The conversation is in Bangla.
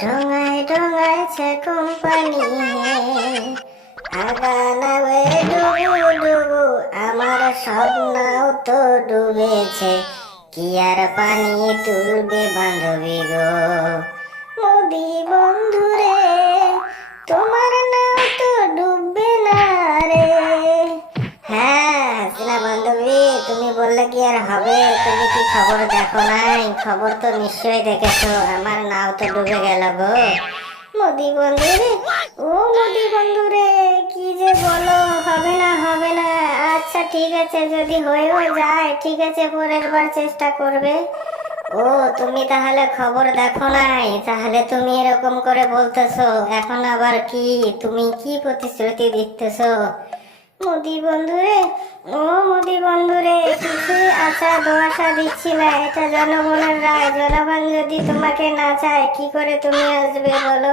ঠোঙায় ঠোঙাইছে কোম্পানি হে। আগানা ওয়ে ডুবু ডুবু, আমার স্বপ্নও তো ডুবেছে। কি আর পানি তুলবে বান্ধবী গো? মোদি বন্ধুরে, তোমার তুমি বললে কি আর হবে? তুমি কি খবর দেখো নাই? খবর তো নিশ্চয়ই দেখেছ। আমার নাও তো ডুবে গেল গো। মোদি বন্ধু রে। ও মোদি বন্ধু রে, কি যে বলো? হবে না হবে না। আচ্ছা ঠিক আছে, যদি হয়েও যায়, ঠিক আছে, পরের বার চেষ্টা করবে। ও, তুমি তাহলে খবর দেখো নাই? তাহলে তুমি এরকম করে বলতেছো, এখন আবার কি? তুমি কি প্রতিশ্রুতি দিতেছো? মোদি বন্ধু রে। ও মোদি বন্ধুরে কিছু আশা দোয়াশা দিচ্ছি না, এটা জনগণের রায়। জনগণ যদি তোমাকে না চায়, কি করে তুমি আসবে বলো?